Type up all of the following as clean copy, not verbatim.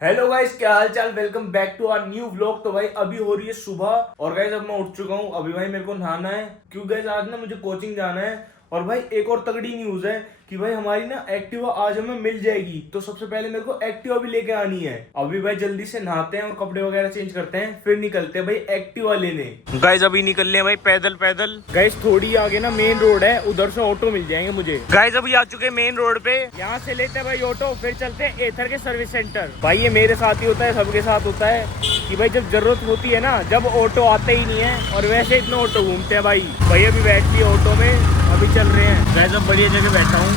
Hello guys, क्या हाल चाल। Welcome back to our new vlog. तो भाई अभी हो रही है सुबह और गाइस अब मैं उठ चुका हूँ। अभी भाई मेरे को नहाना है क्योंकि गाइस आज ना मुझे कोचिंग जाना है। और भाई एक और तगड़ी न्यूज है कि भाई हमारी ना एक्टिवा आज हमें मिल जाएगी। तो सबसे पहले मेरे को एक्टिवा भी लेके आनी है। अभी भाई जल्दी से नहाते हैं और कपड़े वगैरह चेंज करते हैं, फिर निकलते हैं भाई एक्टिवा लेने। गाइस अभी निकल रहे हैं भाई पैदल पैदल। गाइस थोड़ी आगे ना मेन रोड है, उधर से ऑटो मिल जाएंगे मुझे। गाइस अभी आ चुके हैं मेन रोड पे, यहाँ से लेते हैं भाई ऑटो, फिर चलते हैं एथर के सर्विस सेंटर। भाई ये मेरे साथ ही होता है, सबके साथ होता है कि भाई जब जरूरत होती है ना, जब ऑटो आते ही नहीं है। और वैसे इतना ऑटो घूमते हैं भाई। भाई अभी बैठ लिए ऑटो में, अभी चल रहे हैं। गाइस अब बढ़िया जगह बैठा हूँ,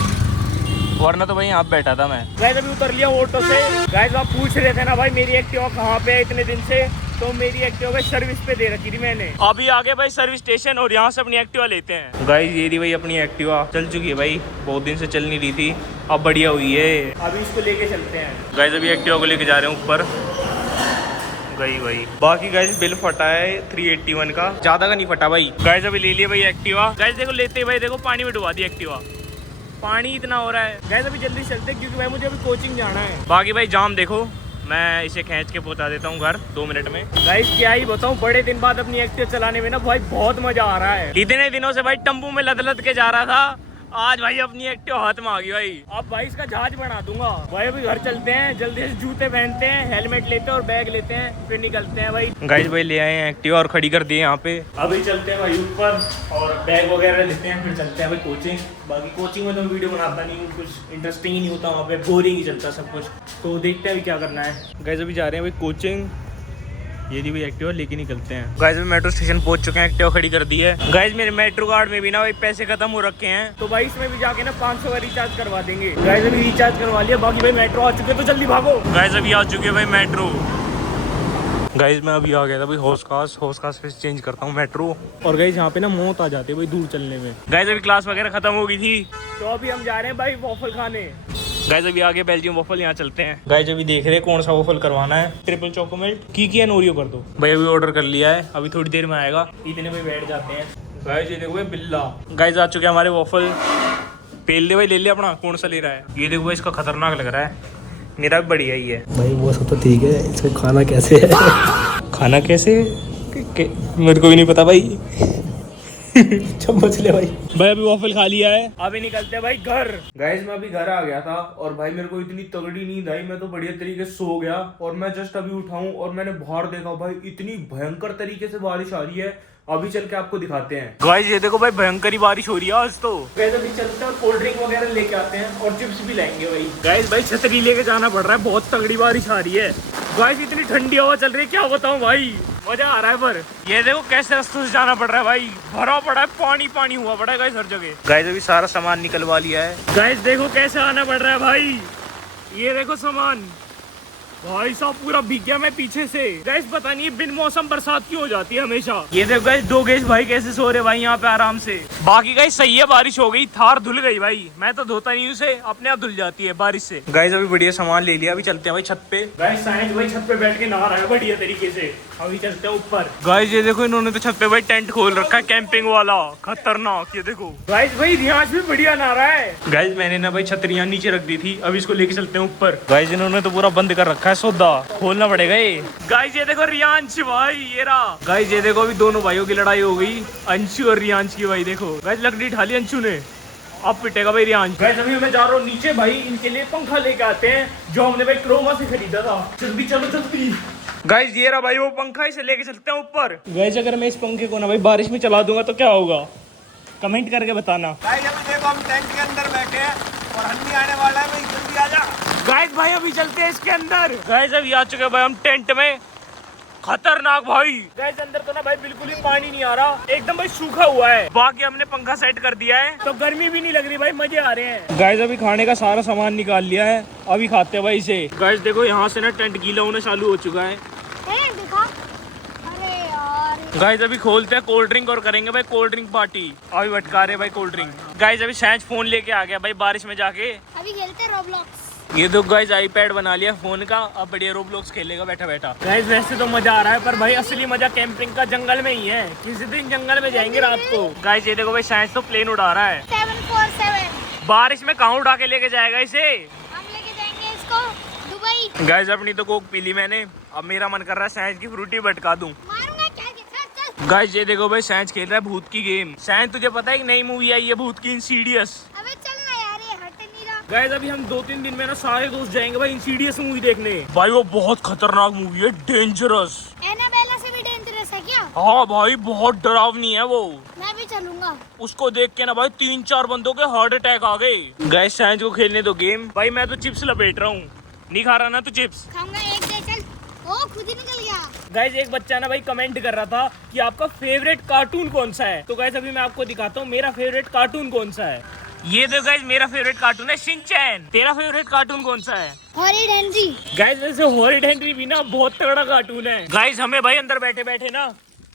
वरना तो भाई यहाँ बैठा था मैं। गाइस अभी उतर लिया ऑटो से। गाइस आप पूछ रहे थे ना भाई मेरी एक्टिवा कहाँ पे है इतने दिन से, तो मेरी एक्टिवा भाई सर्विस पे दे रखी थी मैंने। अभी आगे भाई सर्विस स्टेशन और यहाँ से अपनी एक्टिवा लेते हैं। गाइस ये रही भाई अपनी एक्टिवा, चल चुकी है भाई, बहुत दिन से चल नहीं रही थी, अब बढ़िया हुई है। अभी इसको लेके चलते हैं। गाइस अभी एक्टिवा को लेके जा रहे हैं ऊपर। गई भाई बाकी गाइस बिल फटा है 381 का, ज्यादा का नहीं फटा भाई। गाइस अभी ले लिया भाई एक्टिवा। गाइस देखो लेते भाई, देखो पानी में डुबा दी एक्टिवा, पानी इतना हो रहा है। गाइस अभी जल्दी चलते क्योंकि भाई मुझे अभी कोचिंग जाना है। बाकी भाई जाम देखो, मैं इसे खींच के पहुंचा देता हूँ घर 2 मिनट में। गाइस क्या ही बताऊँ, बड़े दिन बाद अपनी एक्टिवा चलाने में ना भाई बहुत मजा आ रहा है। इतने दिनों से भाई टम्पू में लद लद के जा रहा था, आज भाई अपनी एक्टिवा हाथ में आ गई भाई। अब भाई इसका जहाज बना दूंगा। भाई अभी घर चलते हैं, जल्दी से जूते पहनते हैं, हेलमेट लेते हैं और बैग लेते हैं, फिर निकलते हैं भाई। गाइस भाई ले आए हैं एक्टिवा और खड़ी कर दिए यहाँ पे। अभी चलते हैं भाई ऊपर और बैग वगैरह लेते हैं, फिर चलते हैं भाई कोचिंग। बाकी कोचिंग में तो वीडियो बनाता नहीं हूँ, कुछ इंटरेस्टिंग ही नहीं होता वहाँ पे, बोरिंग ही चलता सब कुछ। तो देखते हैं अभी क्या करना है। गाइस अभी जा रहे हैं भाई कोचिंग। ये भी एक्टिवा लेके निकलते हैं। गाइस में मेट्रो स्टेशन पहुंच चुके हैं, एक्टिवा खड़ी कर दी है। गाइस मेरे मेट्रो कार्ड में भी ना भाई पैसे खत्म हो रखे हैं, तो भाई इसमें भी जाके ना 500 का रिचार्ज करवा देंगे। गाइस अभी रिचार्ज करवा लिया। बाकी भाई मेट्रो आ चुके हैं, तो जल्दी भागो। गाइस अभी आ चुके हैं भाई मेट्रो। गाइस मैं अभी आ गया था भाई होस्कास पे चेंज करता हूँ मेट्रो। और गाइस यहाँ पे ना मौत आ जाती है भाई दूर चलने में। गाइस अभी क्लास वगैरह खत्म हो गई थी, तो अभी हम जा रहे हैं भाई वॉफल खाने। गाइस अभी आगे बेल्जियम वॉफल, यहाँ चलते हैं। गाइस अभी देख रहे हैं कौन सा वॉफल करवाना है। ट्रिपल चोकोमेल्ट की एंड ओरियो कर दो भाई। अभी ऑर्डर कर लिया है, अभी थोड़ी देर में आएगा। इतने में बैठ जाते हैं। गाइस ये देखो बिल्ला। गाइस आ चुके हैं हमारे वॉफल। पेल ले भाई, ले ले अपना, कौन सा ले रहा है। ये देखो इसका खतरनाक लग रहा है, मेरा भी बढ़िया ही है भाई। वो सब तो ठीक है, इसका खाना कैसे है? खाना कैसे मेरे को भी नहीं पता भाई। चम्मच ले भाई। भाई अभी वॉफल खा लिया है, अभी निकलते हैं भाई घर। गाइस मैं अभी घर आ गया था और भाई मेरे को इतनी तगड़ी नींद आई, मैं तो बढ़िया तरीके से सो गया। और मैं जस्ट अभी उठाऊं और मैंने बाहर देखा भाई इतनी भयंकर तरीके से बारिश आ रही है। अभी चल के आपको दिखाते हैं। गाइस ये देखो भाई भयंकर ही बारिश हो रही है आज तो। गाइस अभी चलते हैं, कोल्ड ड्रिंक वगैरह लेके आते हैं और चिप्स भी लाएंगे भाई। गाइस भाई छतरी लेके जाना पड़ रहा है, बहुत तगड़ी बारिश आ रही है। गाइस इतनी ठंडी हवा चल रही है, क्या बताऊं भाई, मजा आ रहा है। पर ये देखो कैसे रास्तों से जाना पड़ रहा है भाई, भरा पड़ा है, पानी पानी हुआ पड़ा है गाइस हर जगह। गाइस अभी सारा सामान निकलवा लिया है। गाइस देखो कैसे आना पड़ रहा है भाई, ये देखो सामान। भाई साहब पूरा भीग गया मैं पीछे से। गाइस पता नहीं बिन मौसम बरसात क्यों हो जाती है हमेशा। ये देखो गाइस दो गेस्ट भाई कैसे सो रहे भाई यहाँ पे आराम से। बाकी गाइस सही है, बारिश हो गई, थार धुल गई भाई। मैं तो धोता नहीं उसे, अपने आप धुल जाती है बारिश से। गाइस अभी बढ़िया सामान ले लिया, अभी चलते हैं भाई छत पे। गाइस साइंस भाई छत पे बैठ के नहा रहा है बढ़िया तरीके से, अभी चलते हैं ऊपर। गाइस ये देखो इन्होंने तो छत पे भाई टेंट खोल रखा है कैंपिंग वाला, खतरनाक। ये देखो गाइस भाई रियांश भी बढ़िया नहा रहा है। गाइस मैंने ना भाई छतरियां नीचे रख दी थी, अभी इसको लेके चलते हैं ऊपर। गाइस इन्होंने तो पूरा बंद कर रखा है, सौदा खोलना पड़ेगा ये। गाइस ये देखो रियांश भाई, ये रहा। गाइस ये देखो अभी दोनों भाइयों की लड़ाई हो गई, अंशु और रियांश की। भाई देखो गाइस लकड़ी ढाली अंशु ने, अब पिटेगा भाई रियांश। गाइस अभी मैं जा रहा हूँ नीचे भाई, इनके लिए पंखा लेके आते हैं जो हमने भाई क्रोमा से खरीदा था। जल्दी चलो जल्दी। गाइस ये रहा भाई वो पंखा, इसे लेके चलते हैं ऊपर। गाइस अगर मैं इस पंखे को ना भाई बारिश में चला दूंगा तो क्या होगा, कमेंट करके बताना। गाइस अभी देखो हम टेंट के अंदर बैठे हैं और हल्दी आने वाला है भाई, जल्दी आ जा। गाइस भाई अभी चलते हैं इसके अंदर। गाइस अभी आ चुके हैं भाई हम टेंट में, खतरनाक भाई। गाइस अंदर तो ना भाई बिल्कुल ही पानी नहीं आ रहा, एकदम भाई सूखा हुआ है। बाकी हमने पंखा सेट कर दिया है तो गर्मी भी नहीं लग रही भाई, मजे आ रहे हैं। गाइस अभी खाने का सारा सामान निकाल लिया है, अभी खाते हैं भाई इसे। गाइस देखो यहाँ से ना टेंट गीला होना चालू हो चुका है। गाइस अभी खोलते हैं कोल्ड ड्रिंक और करेंगे भाई कोल्ड ड्रिंक पार्टी। अभी भटका रहे भाई कोल्ड ड्रिंक। गाइस अभी सैंज फोन लेके आ गया भाई बारिश में जाके, अभी खेलते रोब्लॉक्स। ये तो गाइस आईपैड बना लिया फोन का, अब बढ़िया रोब्लॉक्स खेलेगा बैठा बैठा। गाइस वैसे तो मजा आ रहा है, पर भाई असली मजा कैंपिंग का जंगल में ही है। किसी दिन जंगल में जाएंगे रात को। गाइस ये देखो भाई साइंस तो प्लेन उड़ा रहा है। 747 बारिश में कहाँ उड़ा के लेके जाएगा इसे? हम लेके जाएंगे इसको दुबई। नहीं। गाइस अपनी तो कोक पी ली मैंने, अब मेरा मन कर रहा है सैंज की फ्रूटी भटका दूं। मारूंगा क्या चल। गाइस ये देखो भाई सैंज खेल रहा है भूत की गेम। सैंज तुझे पता है एक नई मूवी आई है भूत की, इंसीडियस। अबे चल ना यार, ये हट नहीं रहा। गाइस अभी हम 2-3 दिन में ना सारे दोस्त जाएंगे भाई इंसीडियस मूवी देखने। भाई वो बहुत खतरनाक मूवी है, डेंजरस। एनाबेला से भी डेंजरस है क्या? हाँ भाई बहुत डरावनी है वो। मैं भी चलूंगा। उसको देख के ना भाई 3-4 बंदों के हार्ट अटैक आ गए। गाइस सैंज को खेलने दो गेम। भाई मैं तो चिप्स लपेट रहा हूँ, नहीं खा रहा ना तू चिप्स? खाऊंगा, एक दे चल। ओ खुद ही निकल गया। गाइस एक बच्चा ना भाई कमेंट कर रहा था कि आपका फेवरेट कार्टून कौन सा है। तो गाइस अभी मैं आपको दिखाता हूँ मेरा फेवरेट कार्टून कौन सा है। ये देखो गाइस मेरा फेवरेट कार्टून है शिनचैन। तेरा फेवरेट कार्टून कौन सा है? Horrid Henry. गाइस वैसे हॉरिड हेनरी भी ना बहुत तगड़ा कार्टून है। गाइस हमें भाई अंदर बैठे बैठे ना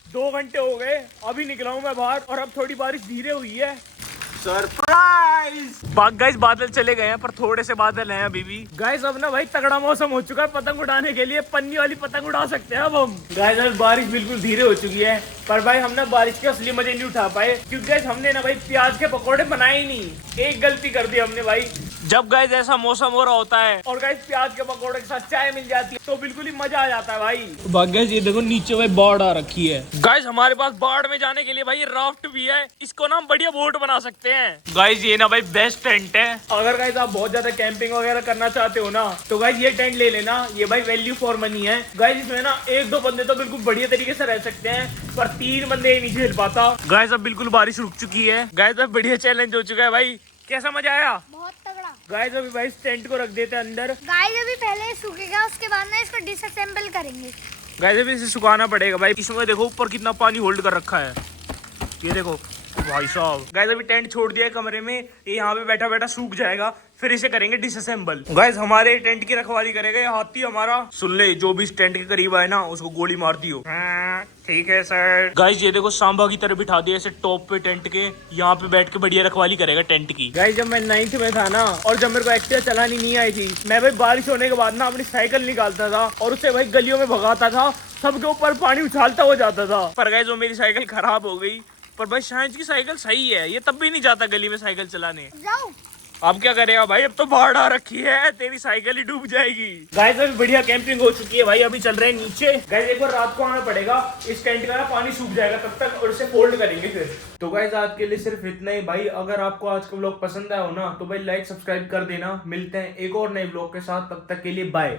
2 घंटे हो गए, अभी निकला हूँ मैं बाहर और अब थोड़ी बारिश धीरे हुई है। सरप्राइज! गाइस बादल चले गए हैं पर थोड़े से बादल हैं अभी भी। गाइस अब ना भाई तगड़ा मौसम हो चुका है पतंग उड़ाने के लिए, पन्नी वाली पतंग उड़ा सकते हैं अब हम। गाइस अब बारिश बिल्कुल धीरे हो चुकी है पर भाई हम ना बारिश के असली मजे नहीं उठा पाए क्योंकि गाइस हमने ना भाई प्याज के पकौड़े बनाए ही नहीं। एक गलती कर दी हमने भाई। जब गाइस ऐसा मौसम हो रहा होता है और गाइस प्याज के पकौड़े के साथ चाय मिल जाती है तो बिल्कुल ही मजा आ जाता है भाई। गाइस ये देखो नीचे भाई बाढ़ आ रखी है। गाइस हमारे पास बाढ़ में जाने के लिए भाई राफ्ट भी है, इसको ना हम बढ़िया बोट बना सकते हैं। गाइस ये ना भाई बेस्ट टेंट है। अगर गाइस आप बहुत ज्यादा कैंपिंग वगैरह करना चाहते हो ना तो गाइस ये टेंट ले लेना, ये भाई वैल्यू फॉर मनी है। गाइस इसमें ना 1-2 बंदे तो बिल्कुल बढ़िया तरीके से रह सकते हैं पर 3 बंदे ही नहीं झेल पाता। गाइस अब बिल्कुल बारिश रुक चुकी है। गाइस अब बढ़िया चैलेंज हो चुका है भाई। कैसा मजा आया? बहुत तगड़ा। गाइस अभी भाई इस टेंट को रख देते हैं अंदर। गाइस अभी पहले सूखेगा, उसके बाद ना इसको डिसअसेंबल करेंगे। गाइस अभी इसे सुखाना पड़ेगा भाई। इसमें देखो ऊपर कितना पानी होल्ड कर रखा है, ये देखो भाई साहब। गाइस अभी टेंट छोड़ दिया है कमरे में, ये यहाँ पे बैठा बैठा सूख जाएगा, फिर इसे करेंगे डिसअसेंबल। गाइस हमारे टेंट की रखवाली करेगा ये हाथी हमारा। सुन ले जो भी इस टेंट के करीब आए ना उसको गोली मार दियो। ठीक है सर। गाइस ये देखो सांबा की तरह बिठा दिया ऐसे टॉप पे टेंट के, यहाँ पे बैठ के बढ़िया रखवाली करेगा टेंट की। गाइस जब मैं 9th में था ना और जब मेरे को एक्टिवा चलानी नहीं आई थी, मैं भाई बारिश होने के बाद ना अपनी साइकिल निकालता था और उससे भाई गलियों में भगाता था, सबके ऊपर पानी उछालता हो जाता था। पर गाइस वो मेरी साइकिल खराब हो गई। पर भाई शायद की साइकिल सही है, ये तब भी नहीं जाता गली में साइकिल चलाने। जाओ। अब क्या करेगा भाई, अब तो बाढ़ आ रखी है, तेरी साइकिल ही डूब जाएगी। गाइस अभी बढ़िया कैंपिंग हो चुकी है भाई, अभी चल रहे हैं नीचे। गाइस एक बार रात को आना पड़ेगा, इस टेंट का ना पानी सूख जाएगा तब तक और इसे फोल्ड करेंगे फिर। तो गाइस आज के लिए सिर्फ इतना ही भाई। अगर आपको आज का व्लॉग पसंद आया हो ना तो भाई लाइक सब्सक्राइब कर देना। मिलते हैं एक और नए व्लॉग के साथ, तब तक के लिए बाय।